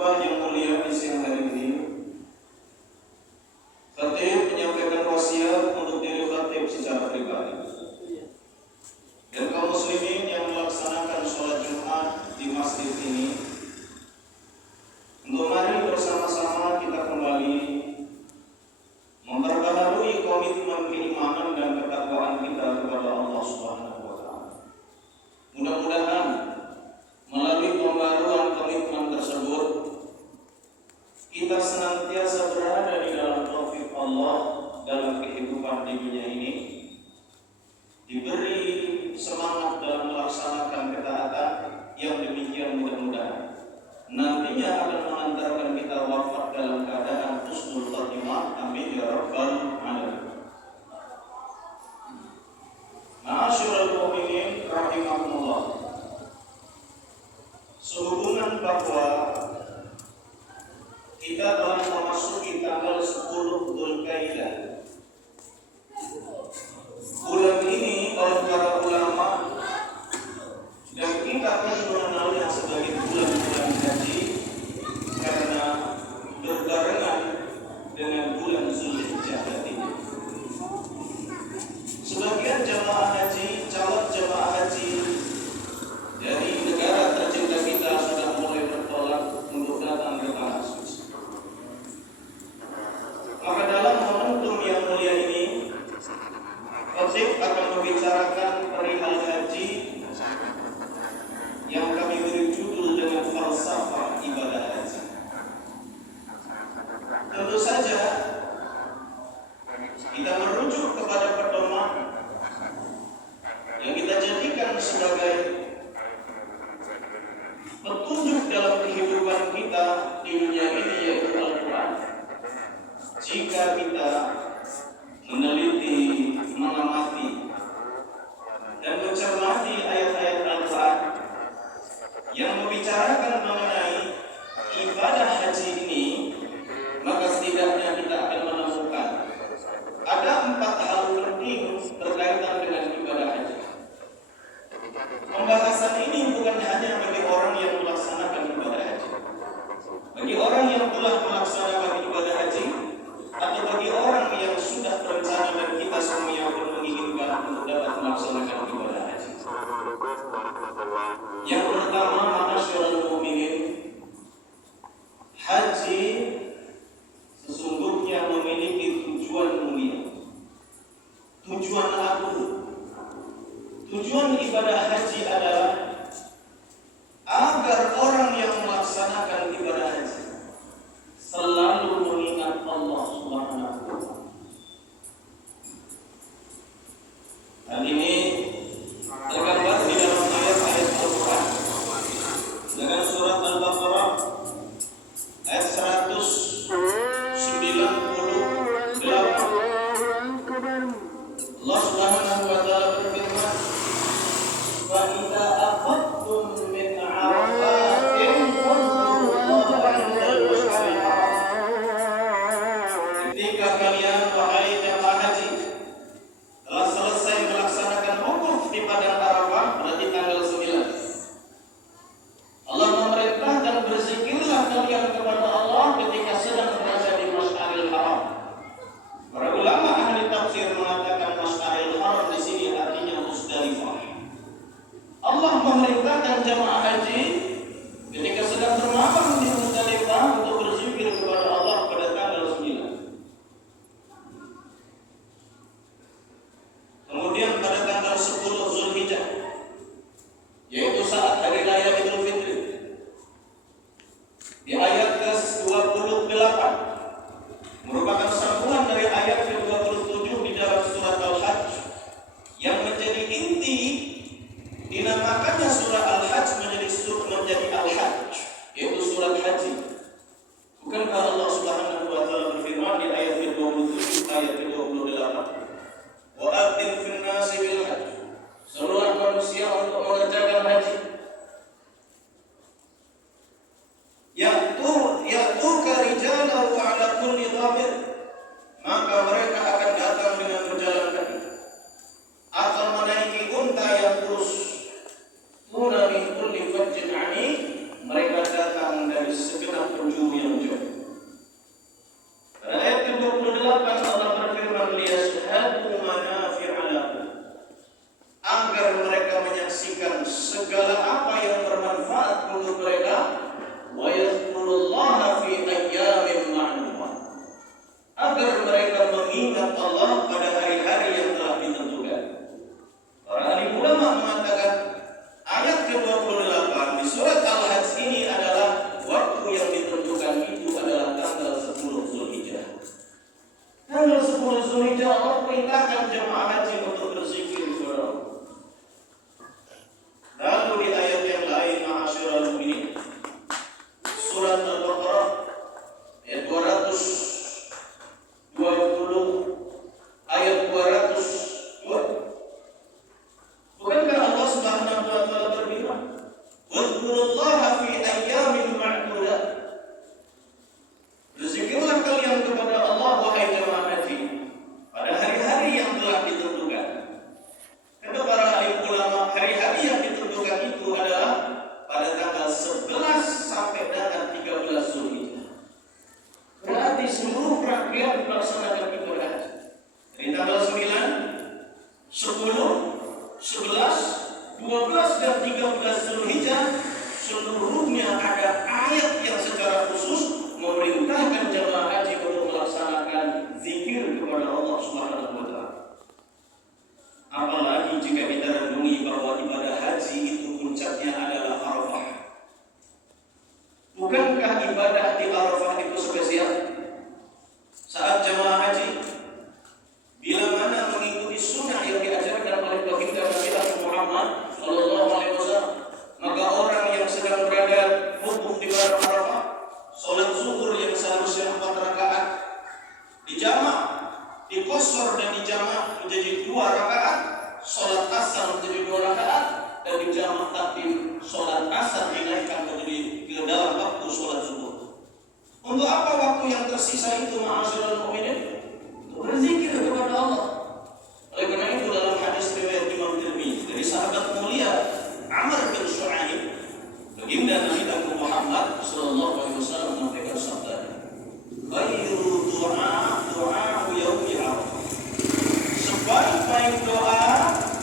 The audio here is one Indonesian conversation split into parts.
khutbah yang mulia di siang hari ini, khatib menyampaikan wasiat untuk diri khatib secara pribadi dan kaum muslimin yang melaksanakan sholat Jumat di masjid ini, untuk mari bersama-sama kita kembali memperbaharui komitmen keimanan dan ketakwaan kita kepada Allah Subhanahu wa Ta'ala. Mudah-mudahan melalui pembaruan komitmen tersebut kita senantiasa berada di dalam taufik Allah dalam kehidupan di dunia ini, diberi semangat dalam melaksanakan ketaatan yang demikian mudah-mudahan nantinya akan mengantarkan kita wafat dalam keadaan husnul khatimah. Amin ya rabbal alamin. Ma'asyiral mu'minin rahimakumullah. Sehubungan bahwa kita telah memasuki tanggal 10 Dzulqa'dah. Bulan ini oleh para ulama dan kita akan mengenalnya sebagai bulan-bulan haji karena berbarengan dengan bulan Zulhijjah tadi. Sebagian jemaah haji, calon jemaah haji dari negara tercinta kita sudah mulai bertolak untuk datang ke tanah suci. Maka dalam momentum yang mulia ini, khatib akan membicarakan perihal haji yang kami beri judul dengan falsafah ibadah haji. Tentu saja kita merujuk kepada pedoman yang kita jadikan sebagai petunjuk dalam kehidupan kita di dunia ini, yaitu Al-Quran. Jika kita meneliti, mengamati dan mencermati ayat-ayat Al-Quran yang membicarakan mengenai ibadah haji ini, maka setidaknya kita akan menemukan ada 4 hal penting berkaitan dengan ibadah haji. Pembahasan ini bukan hanya bagi orang yang melaksanakan ibadah haji, bagi orang yang telah melaksanakan ibadah haji, atau bagi orang yang sudah berencana dan kita semua yang menginginkan untuk dapat melaksanakan ibadah haji. Yang pertama, ma'asyiral mu'minin, haji sesungguhnya memiliki tujuan mulia, tujuan agung. Tujuan ibadah haji adalah agar orang yang melaksanakan ibadah haji selalu mengingat Allah Subhanahu wa Ta'ala. Hal ini tergambar di dalam ayat-ayat Al-Quran dengan surat Al-Baqarah ayat 198. Allah Subhanahu wa Ta'ala berfirman, "Wa idza aqadtum min 'arafatin fadhkuru datang dari segenap penjuru yang jauh. Pada ayat ke-28 Allah berfirman, liyashhadu manafi'a lahum, agar mereka menyaksikan segala apa yang bermanfaat untuk mereka, wa yadhkurullaha fi ayyamin ma'lumat, agar mereka mengingat Allah pada hari-hari yang telah ditentukan. Para ahli ulama mengatakan ayat ke-28 di surat Al-Hajj ini adalah waktu yang ditentukan itu adalah tanggal 10 Zulhijjah. Tanggal 10 Zulhijjah Allah perintahkan jemaah haji untuk berzikir kepada Allah. Lalu di ayat yang lain, ma'asyiral mu'minin, surat Al-Baqarah ayat 220 ayat 202. Bukankah Allah Subhanahu wa taala berfirman, "Wadhkurullaha fi ayyamin ma'dudat." Berzikirlah kalian kepada Allah wahai jemaah haji pada hari-hari yang telah ditentukan. Kata para ahli ulama, hari-hari yang ditentukan itu adalah pada tanggal 11 sampai dengan 13 Zulhijjah. Berarti seluruh rangkaian melaksanakan ibadah haji dari tanggal 9, 10, 11, 12 dan 13 Zulhijjah seluruhnya ada ayat yang secara khusus memerintahkan jemaah haji untuk melaksanakan zikir kepada Allah Subhanahu wa taala. Apalagi jika kita renungi bahwa ibadah haji itu puncaknya adalah Arafah. Bukankah ibadah di Arafah itu spesial? Saat jemaah haji bila mana mengikuti sunnah yang diajarkan oleh baginda Nabi Muhammad sallallahu alaihi wasallam, maka orang yang sedang berada wukuf di padang Arafah, salat zuhur yang seharusnya 4 rakaat dijamak, dikosor dan dijamak menjadi 2 rakaat, salat asar menjadi 2 rakaat, dan dijamak takdim salat asar dinaikkan menjadi ke dalam waktu salat zuhur. Untuk apa waktu yang tersisa itu, ma'asyiral mu'minin? Berzikir kepada Allah. Oleh karena itu dalam hadis riwayat Imam Tirmidzi dari sahabat mulia Amr bin Shu'aib, baginda Nabi Muhammad sallallahu alaihi wasallam menyampaikan sabda, "Khairu du'a yaumi Arafah." Sebaik-baik doa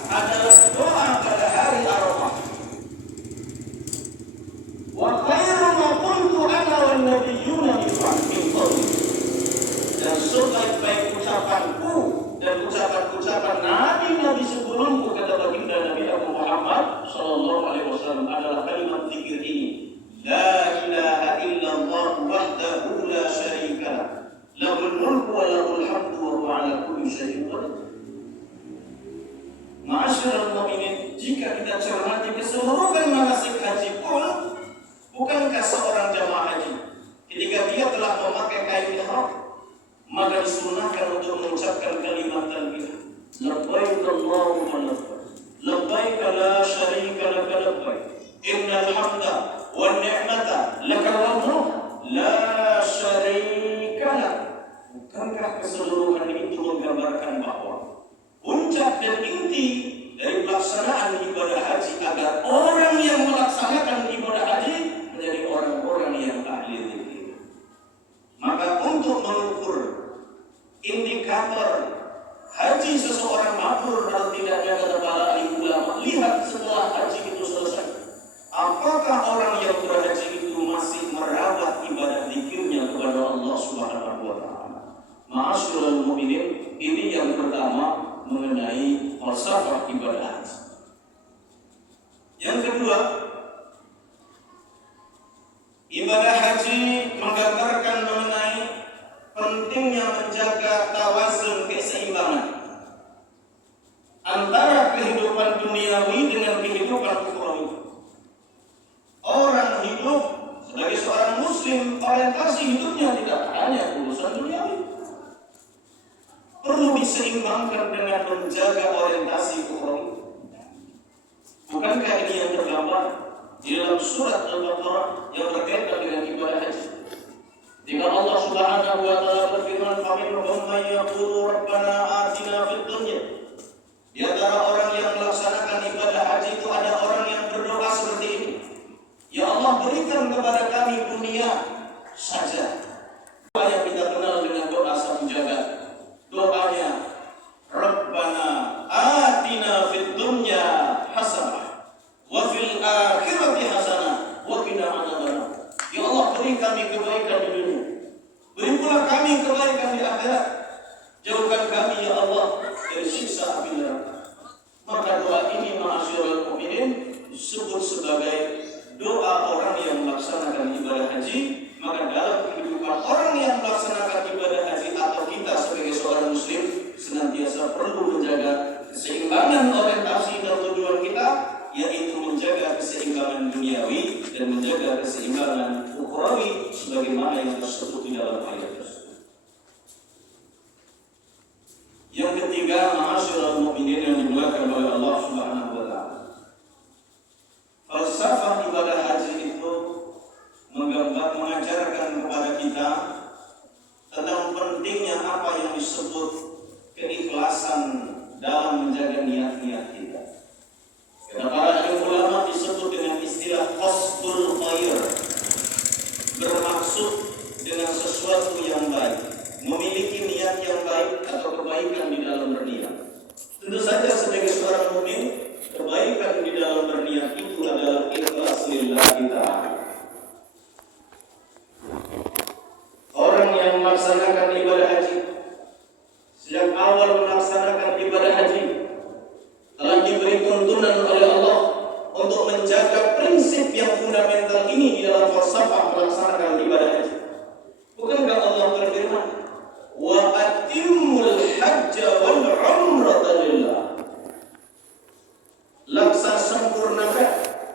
adalah doa pada hari Arafah. Wa khairu ma kuntu ana wan nabiyyuna min qabli. Dan sebaik-baik ucapanku dan ucapan-ucapan nabi-nabi sebelumku, kata baginda Nabi Muhammad sallallahu alaihi wasallam, adalah kalimat zikir ini, la ilaha illallah wahdahu la syarika lah, lahul mulku wa lahul hamdu wa huwa ala kulli syai'in qadir. Ma'asyiral mu'minin, jika kita cermati keseluruhan manasik haji pun, bukankah seorang jamaah haji ketika dia telah memakai kain ihram, maka disunahkan untuk mengucapkan kalimat talbiyah, labbaik Allahumma labbaik, labbaik la syarika laka labbaik, innal hamda wan ni'mata laka wal mulk la syarika lak. Bukankah keseluruhan itu menggambarkan bahwa puncak dan inti dari pelaksanaan ibadah haji agar orang yang melaksanakan ibadah haji menjadi orang-orang yang ahli zikir. Maka untuk mengukur indikator haji seseorang mabrur atau tidaknya, kata para ahli ulama, lihat setelah haji itu selesai, apakah orang yang berhaji itu masih merawat ibadah zikirnya kepada Allah Subhanahu wa taala. Ma'asyiral mu'minin, ini yang pertama mengenai falsafah ibadah haji. Yang kedua, ibadah haji menggambarkan mengenai pentingnya menjaga tawazun, keseimbangan antara kehidupan duniawi dengan kehidupan ukhrawi. Orang hidup sebagai seorang muslim, orientasi hidupnya tidak hanya urusan duniawi, perlu diseimbangkan dengan menjaga orientasi ukhrawi. Bukankah ini yang tergambar di dalam surat Al-Baqarah yang berkaitan dengan ibadah haji? Jika Allah Subhanahu wa taala berfirman, "Faminhum may yaqulu rabbana atina fid dunya." Di antara orang yang melaksanakan ibadah haji itu ada orang yang berdoa seperti ini, "Ya Allah, berikan kepada kami beri kami kebaikan di dunia, beri pula kami kebaikan di akhirat. Jauhkan kami ya Allah dari siksa api neraka. Maka doa ini ma'asyiral mukminin disebut sebagai doa orang yang melaksanakan ibadah haji. Maka dalam kehidupan orang yang melaksanakan ibadah haji atau kita sebagai seorang muslim senantiasa perlu menjaga keseimbangan orientasi dan tujuan kita, yaitu menjaga keseimbangan duniawi dan menjaga keseimbangan ukhrawi sebagaimana yang tersebut di dalam ayat tersebut. Yang ketiga, ma'asyiral mukminin yang dimuliakan oleh Allah Subhanahu wa taala. Falsafah ibadah haji itu mengajarkan kepada kita tentang pentingnya apa yang disebut keikhlasan dalam menjaga niat-niat kita. Karena para ulama disebut dengan istilah qasdul khair, bermaksud dengan sesuatu yang baik, memiliki niat yang baik atau kebaikan di dalam berniat. Tentu saja sebagai seorang mukmin, kebaikan di dalam berniat itu adalah ikhlas lillahi ta'ala. Orang yang melaksanakan ibadah haji, sejak awal melaksanakan ibadah haji, telah diberi tuntunan oleh Allah untuk menjaga prinsip yang fundamental ini di dalam falsafah melaksanakan ibadah haji. Bukankah Allah berfirman, wa atimmul hajja wal umrata lillah, laksa sempurnakan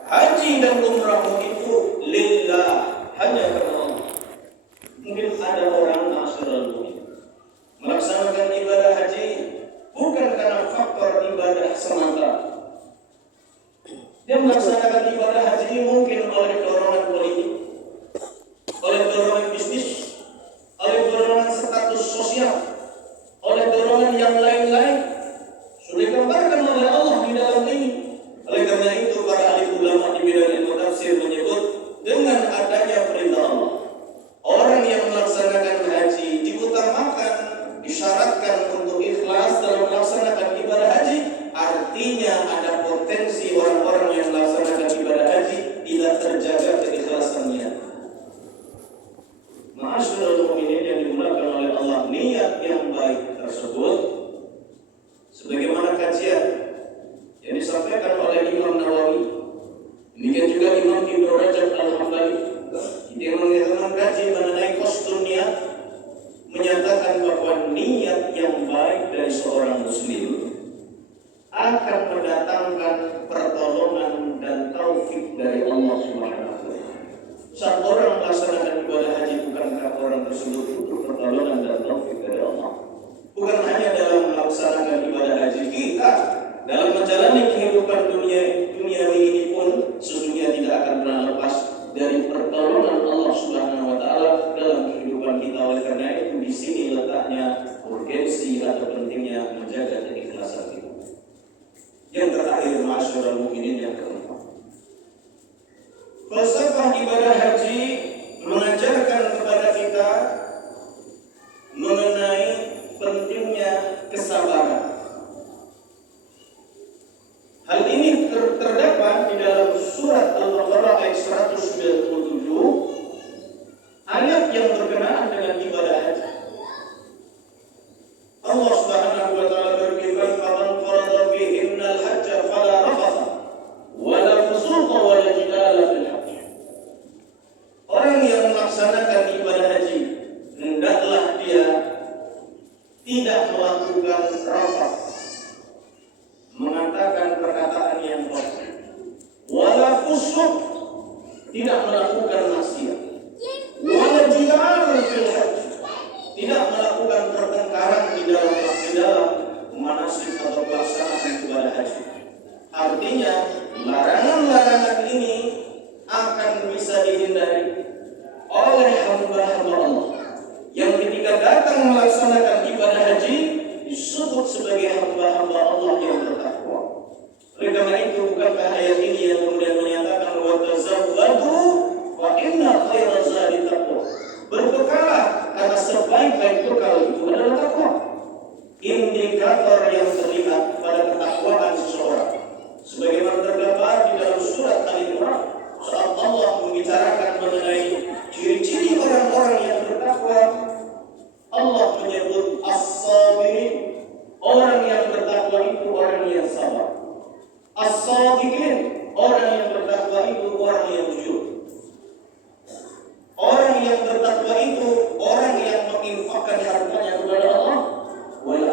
haji dan umrahmu itu lillah, hanya karena Allah. Mungkin ada orang ma'asyiral mukminin melaksanakan ibadah haji bukan karena faktor ibadah semata. Dia melaksanakan ibadah haji mungkin oleh dorongan politik, oleh dorongan bisnis, oleh dorongan status sosial, oleh dorongan yang lain-lain. Sudah digambarkan oleh Allah di dalam ini. Oleh karena itu para ahli ulama di bidang ilmu tafsir menyebut dengan adanya perintah Allah, orang yang melaksanakan haji diutamakan, disyaratkan untuk ikhlas dalam melaksanakan ibadah haji. Artinya ada potensi orang-orang yang melaksanakan ibadah haji tidak terjaga keikhlasannya. Ma'asyiral mukminin yang dimuliakan oleh Allah, niat yang baik tersebut sebagaimana kajian yang disampaikan oleh Imam Nawawi, demikian juga Imam Ibnu Rajab Al-Hambali yang mengkaji mengenai kostum niat, menyatakan bahwa niat yang baik dari seorang muslim akan mendatangkan pertolongan dan taufik dari Allah Subhanahu wa taala. Saat orang melaksanakan ibadah haji, bukankah orang tersebut butuh pertolongan dan taufik dari Allah? Bukan hanya dalam melaksanakan ibadah haji kita, dalam menjalani kehidupan duniawi ini pun sesungguhnya tidak akan pernah lepas dari pertolongan Allah Subhanahu wa taala dalam kehidupan kita. Oleh karena itu di sini letaknya urgensi atau pentingnya menjaga keikhlasan kita. Yang terakhir, ma'asyiral mukminin, yang keempat, falsafah ibadah haji mengajarkan kepada kita mengenai pentingnya kesabaran. Hal ini terdapat di dalam surat Al-Baqarah ayat 197, ayat yang berkenaan dengan ibadah haji. Allah Subhanahu wa taala berfirman, "Faman farada fihinnal hajja fala rafatha wa la fusuqa wa la jidala fil hajj." Orang yang melaksanakan ibadah haji, hendaklah dia tidak melakukan rafath, mengatakan perkataan yang kotor, wala fusuq, tidak melakukan maksiat, wala jidal fil hajj, tidak melakukan pertengkaran di dalam manasik atau pelaksanaan ibadah haji. Artinya larangan-larangan ini akan bisa dihindari oleh hamba-hamba Allah yang ketika datang melaksanakan ibadah haji disebut sebagai hamba-hamba Allah yang bertakwa. Oleh karena itu, bukankah ayat ini yang kemudian menyatakan wa tazawwadu fa inna khairaz zadi taqwa, berbekalah karena sebaik-baik bekal itu adalah takwa. Indikator yang terlihat pada ketakwaan seseorang sebagaimana tergambar di dalam surat Al-Imran saat Allah membicarakan mengenai ciri-ciri As-shadiqin, orang yang bertakwa itu orang yang jujur. Orang yang bertakwa itu orang yang menginfakkan hartanya kepada Allah. Wal